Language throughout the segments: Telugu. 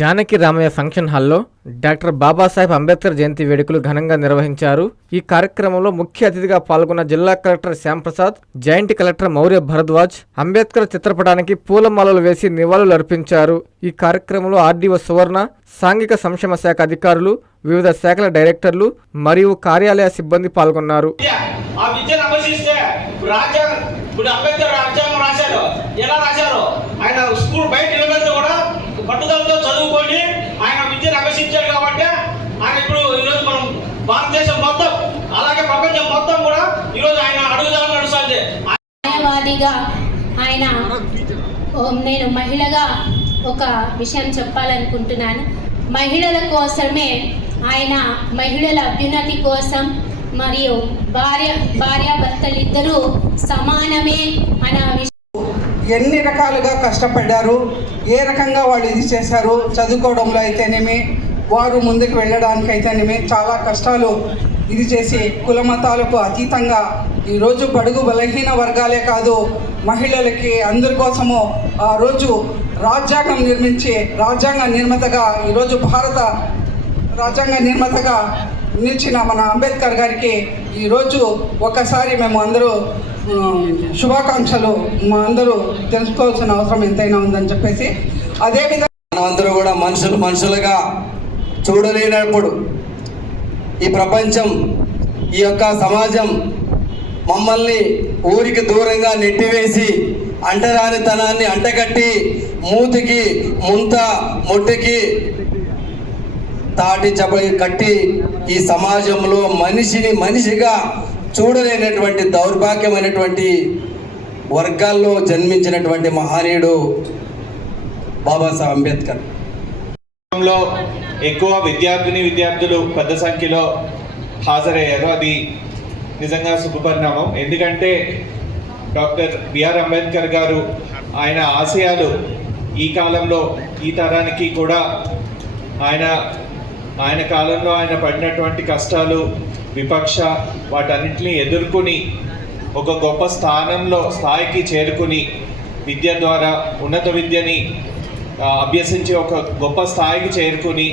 జానకి రామయ్య ఫంక్షన్ హాల్లో డాక్టర్ బాబాసాహెబ్ అంబేద్కర్ జయంతి వేడుకలు ఘనంగా నిర్వహించారు. ఈ కార్యక్రమంలో ముఖ్య అతిథిగా పాల్గొన్న జిల్లా collector Shyamprasad, joint collector Maurya Bharadwaj Ambedkar చిత్రపటానికి పూలమాలలు వేసి నివాళులు అర్పించారు. ఈ కార్యక్రమంలో ఆర్డీఓ సువర్ణ, సాంఘిక సంక్షేమ శాఖ అధికారులు, వివిధ శాఖల డైరెక్టర్లు మరియు కార్యాలయ సిబ్బంది పాల్గొన్నారు. పట్టుదలతో చదువుకొని ఆయన విద్యను అభ్యసించాడు కాబట్టి ఆయన ఇప్పుడు ఈరోజు మనం భారతదేశం మొత్తం అలాగే ప్రపంచం మొత్తం కూడా ఈరోజు ఆయన అడుగుదామని నడుస్తుంది. న్యాయవాదిగా ఆయన నేను మహిళగా ఒక విషయం చెప్పాలనుకుంటున్నాను. మహిళల కోసమే ఆయన మహిళల అభ్యున్నతి కోసం మరియు భార్యాభర్తలిద్దరూ సమానమే అనే ఎన్ని రకాలుగా కష్టపడ్డారు, ఏ రకంగా వాళ్ళు ఇది చేశారు, చదువుకోవడంలో అయితేనేమి, వారు ముందుకు వెళ్ళడానికి అయితేనేమి చాలా కష్టాలు ఇది చేసి కులమతాలకు అతీతంగా ఈరోజు బడుగు బలహీన వర్గాలే కాదు మహిళలకి అందరి కోసము ఆ రోజు రాజ్యాంగం నిర్మించి రాజ్యాంగ నిర్మాతగా ఈరోజు భారత రాజ్యాంగ నిర్మాతగా నిలిచిన మన అంబేద్కర్ గారికి ఈరోజు ఒకసారి మేము అందరూ శుభాకాంక్షలు మా అందరూ తెలుసుకోవాల్సిన అవసరం ఎంతైనా ఉందని చెప్పేసి, అదేవిధంగా మనమందరూ కూడా మనుషులుగా చూడలేనప్పుడు ఈ ప్రపంచం, ఈ యొక్క సమాజం మమ్మల్ని ఊరికి దూరంగా నెట్టివేసి అంటరానితనాన్ని అంటగట్టి మూతికి మొట్టికి తాటి చపలి కట్టి ఈ సమాజంలో మనిషిగా చూడలేనటువంటి దౌర్భాగ్యమైనటువంటి వర్గాల్లో జన్మించినటువంటి మహనీయుడు బాబాసాహెబ్ అంబేద్కర్. ఎక్కువ విద్యార్థులు పెద్ద సంఖ్యలో హాజరయ్యారు. అది నిజంగా శుభపరిణామం. ఎందుకంటే డాక్టర్ బిఆర్ అంబేద్కర్ గారు ఆయన ఆశయాలు ఈ కాలంలో ఈ తరానికి కూడా ఆయన కాలంలో ఆయన పడినటువంటి కష్టాలు, విపక్ష వాటన్నింటినీ ఎదుర్కొని ఒక గొప్ప స్థాయికి చేరుకుని విద్య ద్వారా ఉన్నత విద్యని అభ్యసించి ఒక గొప్ప స్థాయికి చేరుకుని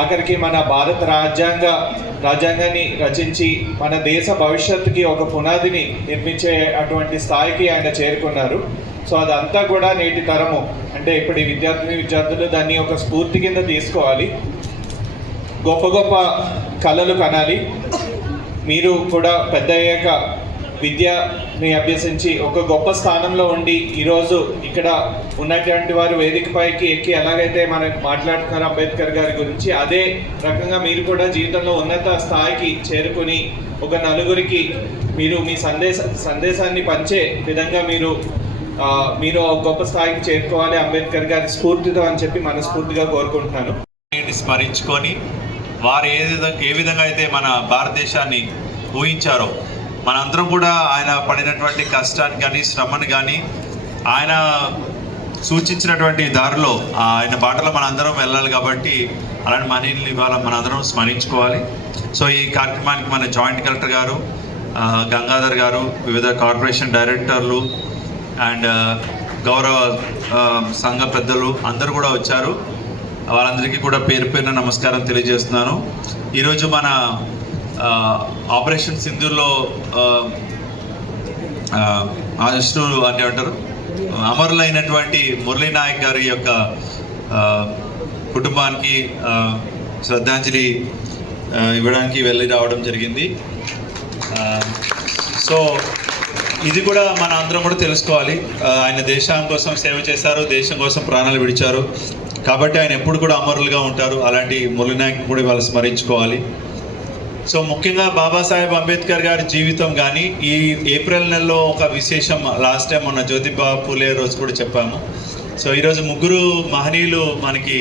ఆఖరికి మన భారత రాజ్యాంగాన్ని రచించి మన దేశ భవిష్యత్తుకి ఒక పునాదిని నిర్మించే అటువంటి స్థాయికి ఆయన చేరుకున్నారు. సో అదంతా కూడా నేటి తరము అంటే ఇప్పటి విద్యార్థులు దాన్ని ఒక స్ఫూర్తి కింద తీసుకోవాలి. గొప్ప కళలు కనాలి. మీరు కూడా పెద్ద అయ్యాక విద్యని అభ్యసించి ఒక గొప్ప స్థానంలో ఉండి ఈరోజు ఇక్కడ ఉన్నటువంటి వారు వేదికపైకి ఎక్కి ఎలాగైతే మనం మాట్లాడుతున్నారు అంబేద్కర్ గారి గురించి, అదే రకంగా మీరు కూడా జీవితంలో ఉన్నత స్థాయికి చేరుకుని ఒక నలుగురికి మీరు మీ సందేశాన్ని పంచే విధంగా మీరు గొప్ప స్థాయికి చేరుకోవాలి అంబేద్కర్ గారి స్ఫూర్తితో అని చెప్పి మనస్ఫూర్తిగా కోరుకుంటున్నాను. స్మరించుకొని వారు ఏ విధంగా అయితే మన భారతదేశాన్ని ఊహించారో మనందరం కూడా ఆయన పడినటువంటి కష్టాన్ని కానీ శ్రమను కానీ ఆయన సూచించినటువంటి దారిలో ఆయన బాటలో మనందరం వెళ్ళాలి. కాబట్టి అలాంటి మనీల్ని ఇవాళ మనందరం స్మరించుకోవాలి. సో ఈ కార్యక్రమానికి మన జాయింట్ కలెక్టర్ గారు, గంగాధర్ గారు, వివిధ కార్పొరేషన్ డైరెక్టర్లు అండ్ గౌరవ సంఘ పెద్దలు అందరూ కూడా వచ్చారు. వాళ్ళందరికీ కూడా పేరు పేరున నమస్కారం తెలియజేస్తున్నాను. ఈరోజు మన ఆపరేషన్ సింధూర్లో అరెస్టులు అంటే అంటారు అమరులైనటువంటి మురళీ నాయక్ గారి యొక్క కుటుంబానికి శ్రద్ధాంజలి ఇవ్వడానికి వెళ్ళి రావడం జరిగింది. సో ఇది కూడా మన అందరం కూడా తెలుసుకోవాలి. ఆయన దేశం కోసం సేవ చేశారు, దేశం కోసం ప్రాణాలు విడిచారు. కాబట్టి ఆయన ఎప్పుడు కూడా అమరులుగా ఉంటారు. అలాంటి మురళీ నాయక్ కూడా వాళ్ళు స్మరించుకోవాలి. సో ముఖ్యంగా బాబాసాహెబ్ అంబేద్కర్ గారి జీవితం కానీ ఈ ఏప్రిల్ నెలలో ఒక విశేషం, లాస్ట్ టైం మొన్న జ్యోతిబా పూలే రోజు కూడా చెప్పాము. సో ఈరోజు ముగ్గురు మహనీయులు మనకి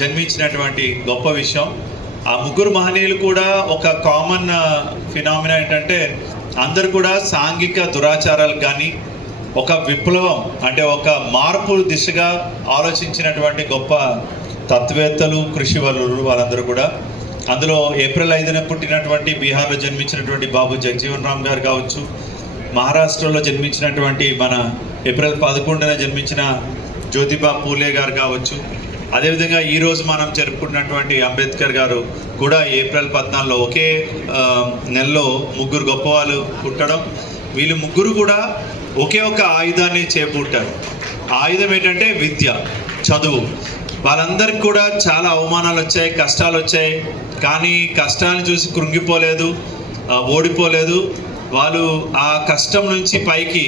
జన్మించినటువంటి గొప్ప విషయం. ఆ ముగ్గురు మహనీయులు కూడా ఒక కామన్ ఫినామినా ఏంటంటే అందరు కూడా సాంఘిక దురాచారాలు కానీ ఒక విప్లవం అంటే ఒక మార్పు దిశగా ఆలోచించినటువంటి గొప్ప తత్వవేత్తలు, కృషి వలులు వాళ్ళందరూ కూడా. అందులో ఏప్రిల్ 5న పుట్టినటువంటి బీహార్లో జన్మించినటువంటి బాబు జగజీవన్ రామ్ గారు కావచ్చు, మహారాష్ట్రలో జన్మించినటువంటి మన ఏప్రిల్ 11న జన్మించిన జ్యోతిబా పూలే గారు కావచ్చు, అదేవిధంగా ఈరోజు మనం జరుపుకున్నటువంటి అంబేద్కర్ గారు కూడా ఏప్రిల్ 14 ఒకే నెలలో ముగ్గురు గొప్పవాళ్ళు పుట్టడం, వీళ్ళు ముగ్గురు కూడా ఒకే ఒక ఆయుధాన్ని చేపట్టారు. ఆయుధం ఏంటంటే విద్య, చదువు. వాళ్ళందరికీ కూడా చాలా అవమానాలు వచ్చాయి, కష్టాలు వచ్చాయి, కానీ కష్టాన్ని చూసి కృంగిపోలేదు, ఓడిపోలేదు. వాళ్ళు ఆ కష్టం నుంచి పైకి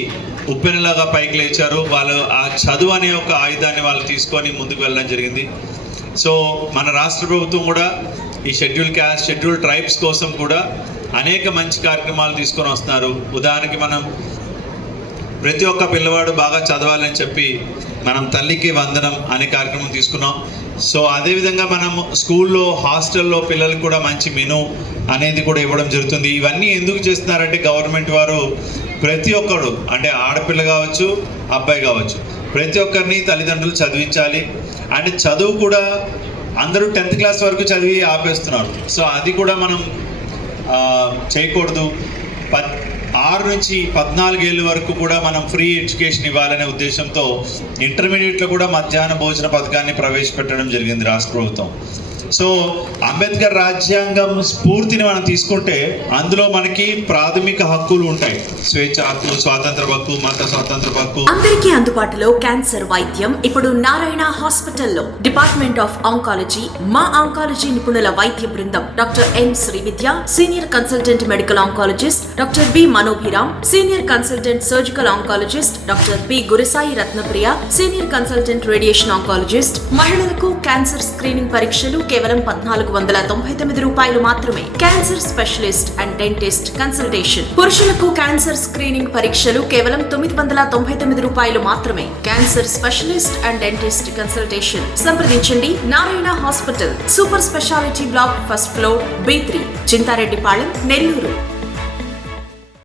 ఉప్పెనలాగా పైకి లేచారు. వాళ్ళు ఆ చదువు అనే ఒక ఆయుధాన్ని వాళ్ళు తీసుకొని ముందుకు వెళ్ళడం జరిగింది. సో మన రాష్ట్ర ప్రభుత్వం కూడా ఈ షెడ్యూల్ క్యాస్ట్, షెడ్యూల్ ట్రైబ్స్ కోసం కూడా అనేక మంచి కార్యక్రమాలు తీసుకొని వస్తున్నారు. ఉదాహరణకి మనం ప్రతి ఒక్క పిల్లవాడు బాగా చదవాలని చెప్పి మనం తల్లికి వందనం అనే కార్యక్రమం తీసుకున్నాం. సో అదేవిధంగా మనం స్కూల్లో, హాస్టల్లో పిల్లలకు కూడా మంచి మెనూ అనేది కూడా ఇవ్వడం జరుగుతుంది. ఇవన్నీ ఎందుకు చేస్తున్నారంటే గవర్నమెంట్ వారు ప్రతి ఒక్కరు, అంటే ఆడపిల్ల కావచ్చు, అబ్బాయి కావచ్చు, ప్రతి ఒక్కరిని తల్లిదండ్రులు చదివించాలి. అండ్ చదువు కూడా అందరూ 10th క్లాస్ వరకు చదివి ఆపేస్తున్నారు. సో అది కూడా మనం చేయకూడదు. 6 నుంచి 14 ఏళ్ళ వరకు కూడా మనం ఫ్రీ ఎడ్యుకేషన్ ఇవ్వాలనే ఉద్దేశంతో ఇంటర్మీడియట్లో కూడా మధ్యాహ్న భోజన పథకాన్ని ప్రవేశపెట్టడం జరిగింది రాష్ట్ర ప్రభుత్వం. సో అంబేద్కర్ రాజ్యాంగం స్ఫూర్తిని మనం తీసుకుంటే అందులో మనకి ప్రాథమిక హక్కులు ఉంటాయి. స్వేచ్ఛ హక్కు, స్వాతంత్ర హక్కు, మత స్వాతంత్ర హక్కు. అందరికీ అందుబాటులో క్యాన్సర్ వైద్యం ఇప్పుడు నారాయణ హాస్పిటల్లో. డిపార్ట్మెంట్ ఆఫ్ ఆంకాలజీ, మా ఆంకాలజీ నిపుణుల వైద్య బృందం doctor M Srividya, senior consultant medical oncologist doctor B Manobhiram, senior consultant surgical oncologist doctor B Gurisai Ratnapriya, senior consultant radiation oncologist. మహిళలకు క్యాన్సర్ స్క్రీనింగ్ పరీక్షలు కేవలం 1499 రూపాయలు మాత్రమే. Cancer specialist and dentist consultation. పురుషులకు క్యాన్సర్ స్క్రీనింగ్ పరీక్షలు కేవలం 999 రూపాయలు మాత్రమే. Cancer specialist and dentist consultation. సంప్రదించండి Narayana hospital, super speciality block, first floor, B3, Chintareddypalem, Nellore.